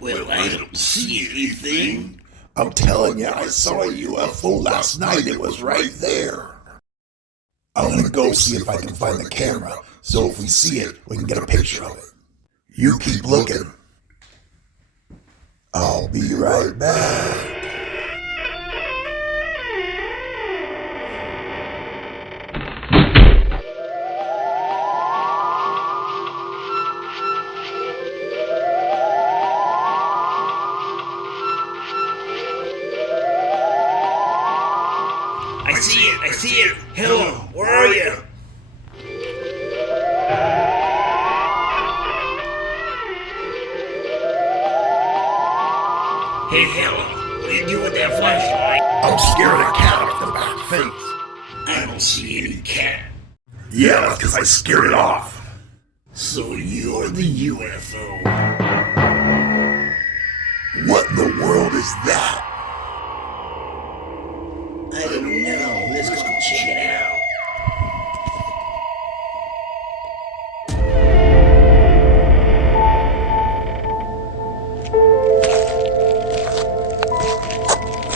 Well, I don't see anything. I'm telling you, I saw a UFO last night. It was right there. I'm gonna go see if I can find the camera, so if we see it, we can get a picture of it. You keep looking. I'll be right back. I see it. Hello, where are you? Hey, hello. What are you doing with that flashlight? I'm scared of cat off the back face. I don't see any cat. Yeah, that's because I scared it off. So you're the UFO. What in the world is that? I don't know. Let's go check it out.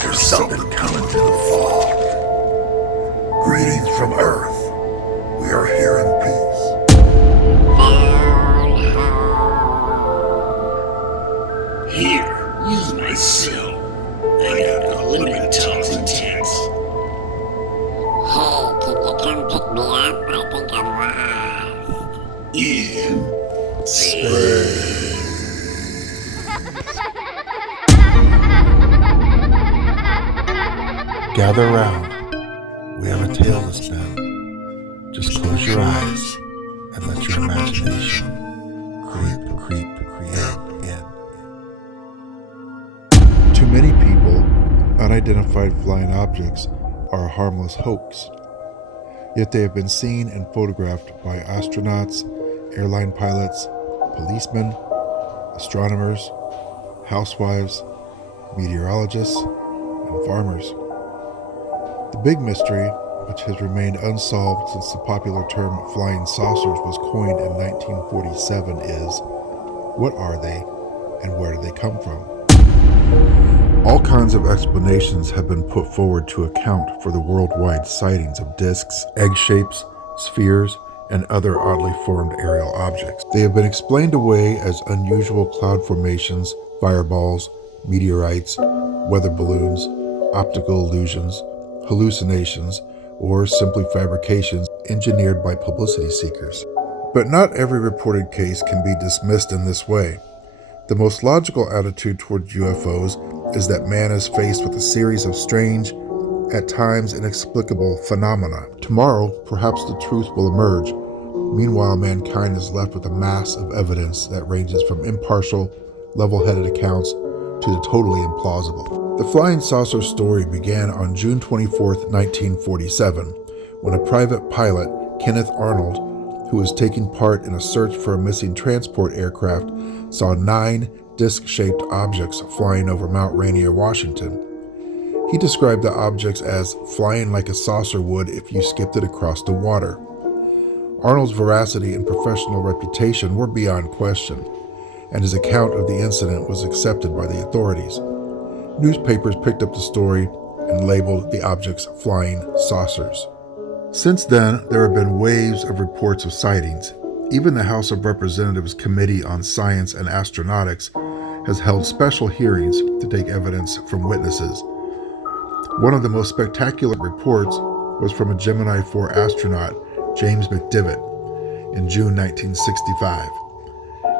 There's something coming through the fog. Greetings from Earth. We are here in peace. Here, use my cell. I got unlimited talks and texts. Hey, can you come pick me up? I think I'm lost. In Gather round. We have a tale to spin. Just close your eyes and let your imagination creep in. To many people, unidentified flying objects are a harmless hoax. Yet they have been seen and photographed by astronauts, airline pilots, policemen, astronomers, housewives, meteorologists, and farmers. The big mystery, which has remained unsolved since the popular term flying saucers was coined in 1947, is what are they and where do they come from? All kinds of explanations have been put forward to account for the worldwide sightings of disks, egg shapes, spheres, and other oddly formed aerial objects. They have been explained away as unusual cloud formations, fireballs, meteorites, weather balloons, optical illusions, hallucinations, or simply fabrications engineered by publicity seekers. But not every reported case can be dismissed in this way. The most logical attitude towards UFOs is that man is faced with a series of strange, at times inexplicable phenomena. Tomorrow, perhaps the truth will emerge. Meanwhile, mankind is left with a mass of evidence that ranges from impartial, level-headed accounts to the totally implausible. The flying saucer story began on June 24, 1947, when a private pilot, Kenneth Arnold, who was taking part in a search for a missing transport aircraft, saw 9 disc-shaped objects flying over Mount Rainier, Washington. He described the objects as flying like a saucer would if you skipped it across the water. Arnold's veracity and professional reputation were beyond question, and his account of the incident was accepted by the authorities. Newspapers picked up the story and labeled the objects flying saucers. Since then, there have been waves of reports of sightings. Even the House of Representatives Committee on Science and Astronautics has held special hearings to take evidence from witnesses. One of the most spectacular reports was from a Gemini 4 astronaut, James McDivitt, in June 1965.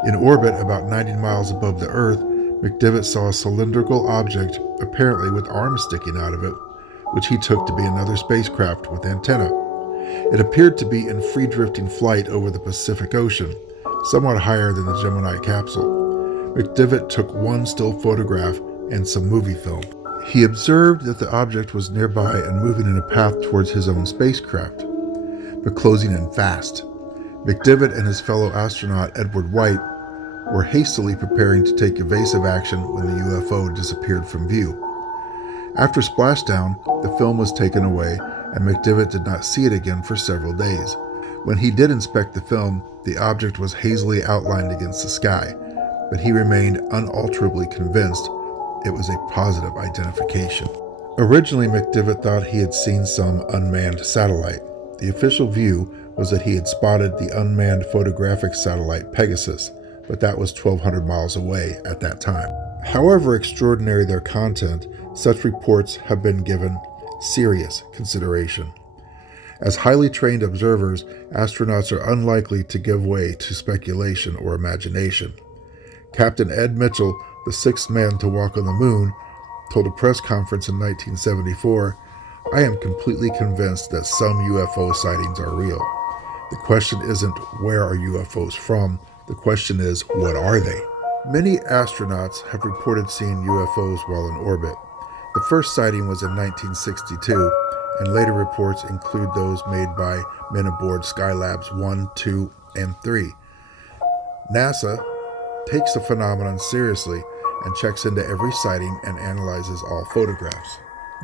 In orbit about 90 miles above the Earth, McDivitt saw a cylindrical object, apparently with arms sticking out of it, which he took to be another spacecraft with antenna. It appeared to be in free drifting flight over the Pacific Ocean, somewhat higher than the Gemini capsule. McDivitt took one still photograph and some movie film. He observed that the object was nearby and moving in a path towards his own spacecraft, but closing in fast. McDivitt and his fellow astronaut Edward White were hastily preparing to take evasive action when the UFO disappeared from view. After splashdown, the film was taken away and McDivitt did not see it again for several days. When he did inspect the film, the object was hazily outlined against the sky. but he remained unalterably convinced it was a positive identification. Originally, McDivitt thought he had seen some unmanned satellite. The official view was that he had spotted the unmanned photographic satellite Pegasus, but that was 1,200 miles away at that time. However extraordinary their content, such reports have been given serious consideration. As highly trained observers, astronauts are unlikely to give way to speculation or imagination. Captain Ed Mitchell, the sixth man to walk on the moon, told a press conference in 1974, "I am completely convinced that some UFO sightings are real. The question isn't where are UFOs from, the question is what are they?" Many astronauts have reported seeing UFOs while in orbit. The first sighting was in 1962, and later reports include those made by men aboard Skylab's 1, 2, and 3. NASA takes the phenomenon seriously and checks into every sighting and analyzes all photographs.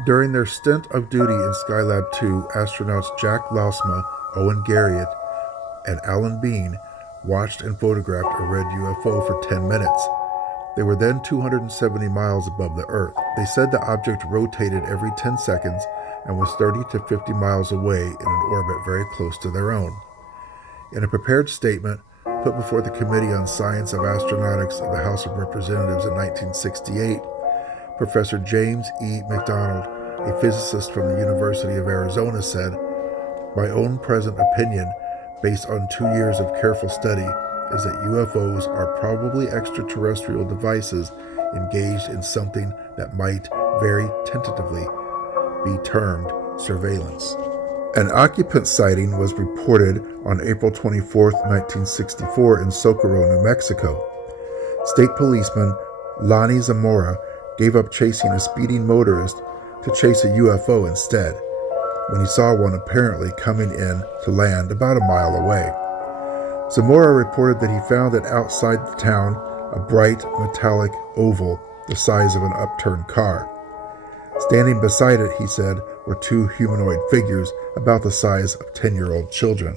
During their stint of duty in Skylab 2, astronauts Jack Lousma, Owen Garriott, and Alan Bean watched and photographed a red UFO for 10 minutes. They were then 270 miles above the Earth. They said the object rotated every 10 seconds and was 30 to 50 miles away in an orbit very close to their own. In a prepared statement put before the Committee on Science of Astronautics of the House of Representatives in 1968, Professor James E. McDonald, a physicist from the University of Arizona, said, "My own present opinion, based on 2 years of careful study, is that UFOs are probably extraterrestrial devices engaged in something that might very tentatively be termed surveillance." An occupant sighting was reported on April 24, 1964 in Socorro, New Mexico. State policeman Lonnie Zamora gave up chasing a speeding motorist to chase a UFO instead, when he saw one apparently coming in to land about a mile away. Zamora reported that he found that outside the town a bright metallic oval the size of an upturned car. Standing beside it, he said, were two humanoid figures about the size of 10-year-old children.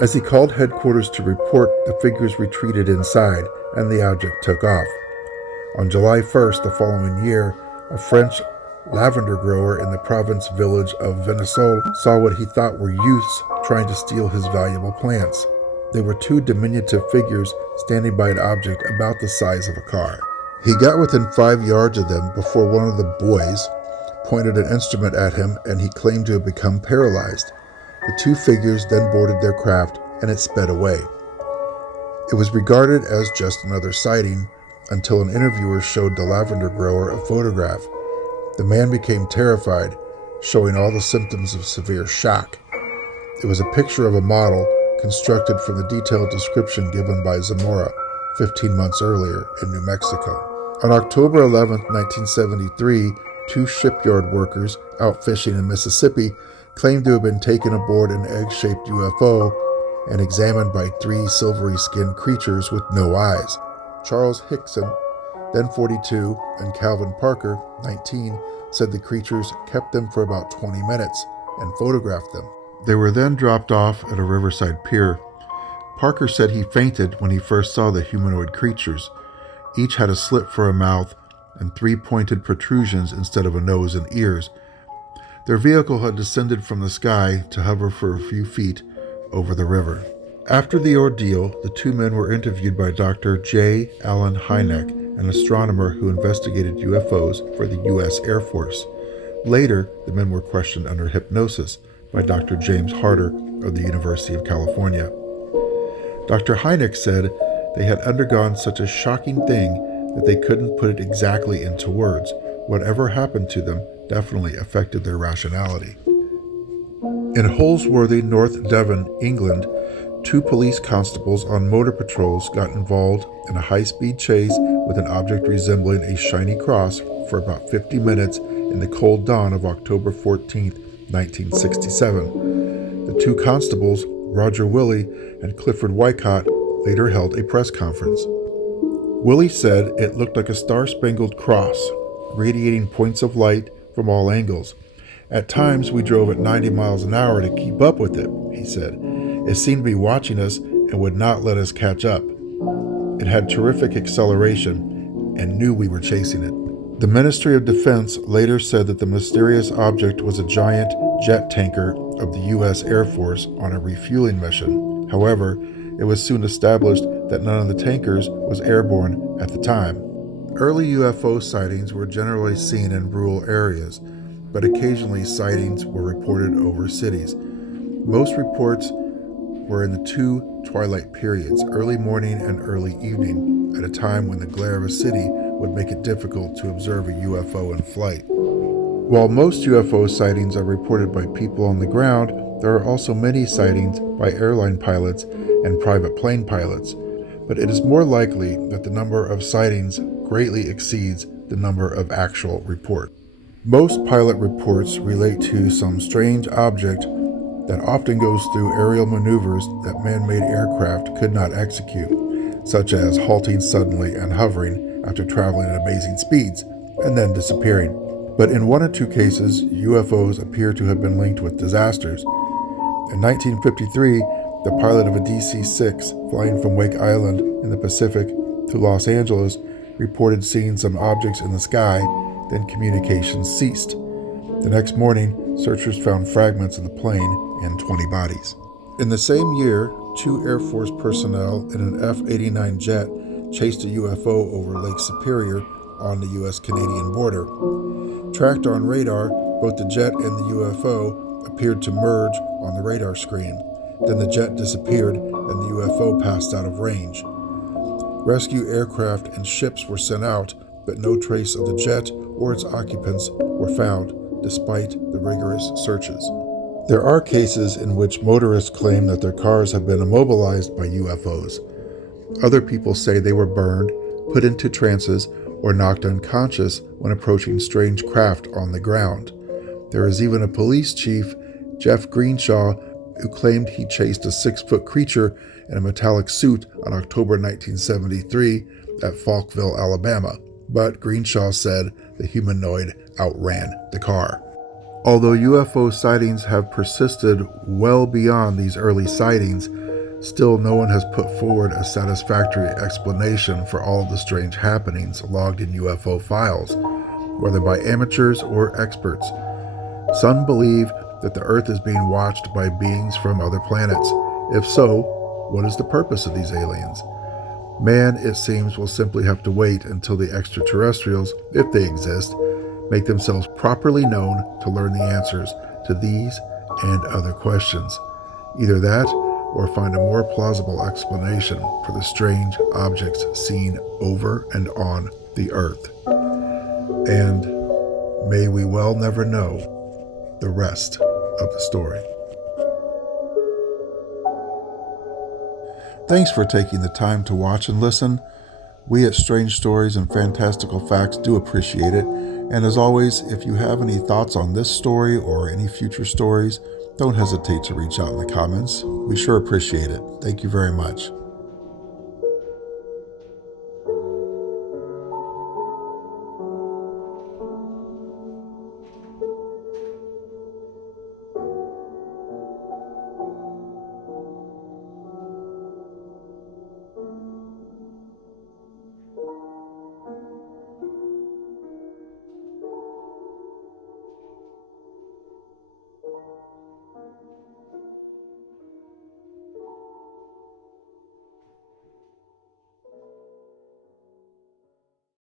As he called headquarters to report, the figures retreated inside and the object took off. On July 1st the following year, a French lavender grower in the province village of Venezuela saw what he thought were youths trying to steal his valuable plants. They were two diminutive figures standing by an object about the size of a car. He got within 5 yards of them before one of the boys pointed an instrument at him and he claimed to have become paralyzed. The two figures then boarded their craft and it sped away. It was regarded as just another sighting until an interviewer showed the lavender grower a photograph. The man became terrified, showing all the symptoms of severe shock. It was a picture of a model constructed from the detailed description given by Zamora 15 months earlier in New Mexico. On October 11, 1973, two shipyard workers out fishing in Mississippi claimed to have been taken aboard an egg-shaped UFO and examined by three silvery-skinned creatures with no eyes. Charles Hickson, then 42, and Calvin Parker, 19, said the creatures kept them for about 20 minutes and photographed them. They were then dropped off at a riverside pier. Parker said he fainted when he first saw the humanoid creatures. Each had a slit for a mouth and three pointed protrusions instead of a nose and ears. Their vehicle had descended from the sky to hover for a few feet over the river. After the ordeal, the two men were interviewed by Dr. J. Allen Hynek, an astronomer who investigated UFOs for the U.S. Air Force. Later, the men were questioned under hypnosis by Dr. James Harder of the University of California. Dr. Hynek said they had undergone such a shocking thing that they couldn't put it exactly into words. Whatever happened to them definitely affected their rationality. In Holsworthy, North Devon, England, two police constables on motor patrols got involved in a high-speed chase with an object resembling a shiny cross for about 50 minutes in the cold dawn of October 14, 1967. The two constables, Roger Willey and Clifford Wycott, later held a press conference. Willey said it looked like a star-spangled cross, radiating points of light from all angles. At times, we drove at 90 miles an hour to keep up with it, he said. It seemed to be watching us and would not let us catch up. It had terrific acceleration and knew we were chasing it. The Ministry of Defense later said that the mysterious object was a giant jet tanker of the U.S. Air Force on a refueling mission. However, it was soon established that none of the tankers was airborne at the time. Early UFO sightings were generally seen in rural areas, but occasionally sightings were reported over cities. Most reports were in the two twilight periods, early morning and early evening, at a time when the glare of a city would make it difficult to observe a UFO in flight. While most UFO sightings are reported by people on the ground, there are also many sightings by airline pilots and private plane pilots, but it is more likely that the number of sightings greatly exceeds the number of actual reports. Most pilot reports relate to some strange object that often goes through aerial maneuvers that man-made aircraft could not execute, such as halting suddenly and hovering after traveling at amazing speeds, and then disappearing. But in one or two cases, UFOs appear to have been linked with disasters. In 1953, the pilot of a DC-6 flying from Wake Island in the Pacific to Los Angeles reported seeing some objects in the sky, then communications ceased. The next morning, searchers found fragments of the plane and 20 bodies. In the same year, 2 Air Force personnel in an F-89 jet chased a UFO over Lake Superior on the U.S.-Canadian border. Tracked on radar, both the jet and the UFO appeared to merge on the radar screen. Then the jet disappeared and the UFO passed out of range. Rescue aircraft and ships were sent out, but no trace of the jet or its occupants were found, despite the rigorous searches. There are cases in which motorists claim that their cars have been immobilized by UFOs. Other people say they were burned, put into trances, or knocked unconscious when approaching strange craft on the ground. There is even a police chief, Jeff Greenshaw, who claimed he chased a 6-foot creature in a metallic suit on October 1973 at Falkville, Alabama. But Greenshaw said the humanoid outran the car. Although UFO sightings have persisted well beyond these early sightings, still no one has put forward a satisfactory explanation for all of the strange happenings logged in UFO files, whether by amateurs or experts. Some believe that the Earth is being watched by beings from other planets. If so, what is the purpose of these aliens? Man, it seems, will simply have to wait until the extraterrestrials, if they exist, make themselves properly known to learn the answers to these and other questions. Either that, or find a more plausible explanation for the strange objects seen over and on the Earth. And may we well never know the rest of the story. Thanks for taking the time to watch and listen. We at Strange Stories and Fantastical Facts do appreciate it. And as always, if you have any thoughts on this story or any future stories, don't hesitate to reach out in the comments. We sure appreciate it. Thank you very much.